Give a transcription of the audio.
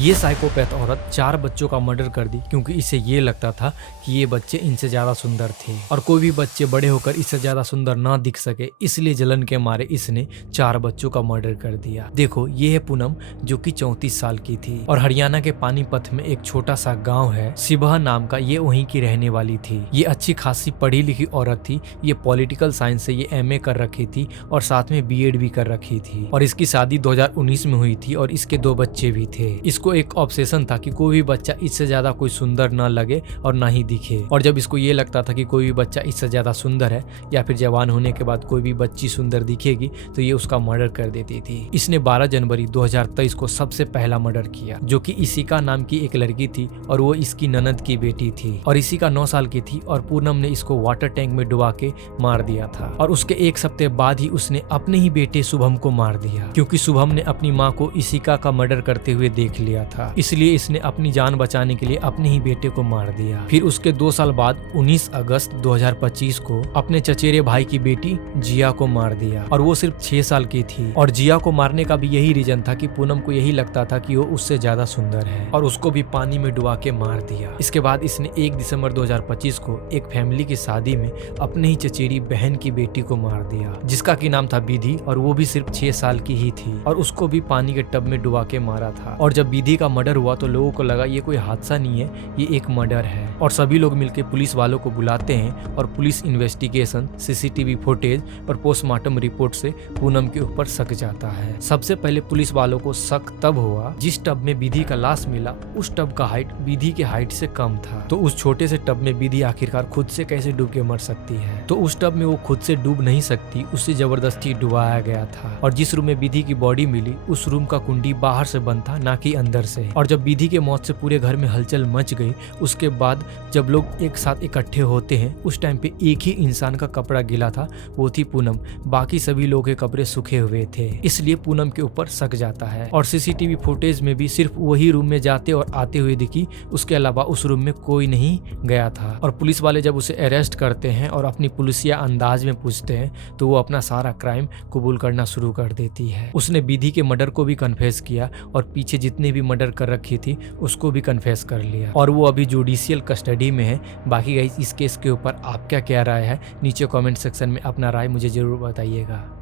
ये साइकोपैथ औरत 4 बच्चों का मर्डर कर दी क्योंकि इसे ये लगता था कि ये बच्चे इनसे ज्यादा सुंदर थे और कोई भी बच्चे बड़े होकर इससे ज्यादा सुंदर ना दिख सके, इसलिए जलन के मारे इसने 4 बच्चों का मर्डर कर दिया। देखो, ये है पूनम जो कि 34 साल की थी और हरियाणा के पानीपत में एक छोटा सा गाँव है सिबह नाम का, ये वहीं की रहने वाली थी। ये अच्छी खासी पढ़ी लिखी औरत थी। ये पॉलिटिकल साइंस से ये MA कर रखी थी और साथ में BEd भी कर रखी थी और इसकी शादी 2019 में हुई थी और इसके 2 बच्चे भी थे। इसको एक ऑब्सेशन था कि कोई भी बच्चा इससे ज्यादा कोई सुंदर ना लगे और ना ही दिखे, और जब इसको ये लगता था कि कोई भी बच्चा इससे ज्यादा सुंदर है या फिर जवान होने के बाद कोई भी बच्ची सुंदर दिखेगी तो ये उसका मर्डर कर देती थी। इसने 12 जनवरी 2023 को सबसे पहला मर्डर किया, जो कि इशिका नाम की एक लड़की थी और वो इसकी ननद की बेटी थी और इशिका 9 साल की थी और पूनम ने इसको वाटर टैंक में डुबा के मार दिया था। और उसके 1 हफ्ते बाद ही उसने अपने ही बेटे शुभम को मार दिया, क्योंकि शुभम ने अपनी माँ को इशिका का मर्डर करते हुए देख लिया था, इसलिए इसने अपनी जान बचाने के लिए अपने ही बेटे को मार दिया। फिर उसके 2 साल बाद 19 अगस्त 2025 को अपने चचेरे भाई की बेटी जिया को मार दिया और वो सिर्फ 6 साल की थी। और जिया को मारने का भी यही रीजन था कि पूनम को यही लगता था कि वो उससे ज्यादा सुंदर है और उसको भी पानी में डुबा के मार दिया। इसके बाद इसने 1 दिसंबर 2025 को एक फैमिली की शादी में अपने ही चचेरी बहन की बेटी को मार दिया, जिसका की नाम था विधि, और वो भी सिर्फ 6 साल की ही थी और उसको भी पानी के टब में डुबा के मारा था। और जब विधि का मर्डर हुआ तो लोगों को लगा ये कोई हादसा नहीं है, ये एक मर्डर है, और सभी लोग मिलकर पुलिस वालों को बुलाते हैं और पुलिस इन्वेस्टिगेशन, CCTV फुटेज और पोस्टमार्टम रिपोर्ट से पूनम के ऊपर शक जाता है। सबसे पहले पुलिस वालों को शक तब हुआ जिस टब में विधि का लाश मिला उस टब का हाइट विधि के हाइट से कम था, तो उस छोटे से टब में विधि आखिरकार खुद से कैसे डूब के मर सकती है। तो उस टब में वो खुद से डूब नहीं सकती, उसे जबरदस्ती डुबाया गया था। और जिस रूम में विधि की बॉडी मिली उस रूम का कुंडी बाहर से बंद था, ना कि अंदर से। और जब विधि के मौत से पूरे घर में हलचल मच गई, उसके बाद जब लोग एक साथ इकट्ठे होते हैं उस टाइम पे एक ही इंसान का कपड़ा गीला था, वो थी पूनम। बाकी सभी लोगों के कपड़े सूखे हुए थे, इसलिए पूनम के ऊपर शक जाता है। और CCTV फुटेज में भी सिर्फ वही रूम में जाते और आते हुए दिखी, उसके अलावा उस रूम में कोई नहीं गया था। और पुलिस वाले जब उसे अरेस्ट करते हैं और अपनी पुलिसिया अंदाज में पूछते हैं तो वो अपना सारा क्राइम कबूल करना शुरू कर देती है। उसने विधि के मर्डर को भी कन्फेस किया और पीछे जितने भी मर्डर कर रखी थी उसको भी कन्फेस कर लिया, और वो अभी जुडिशियल कस्टडी में है। बाकी गाइस, इस केस के ऊपर आप क्या राय है नीचे कमेंट सेक्शन में अपना राय मुझे जरूर बताइएगा।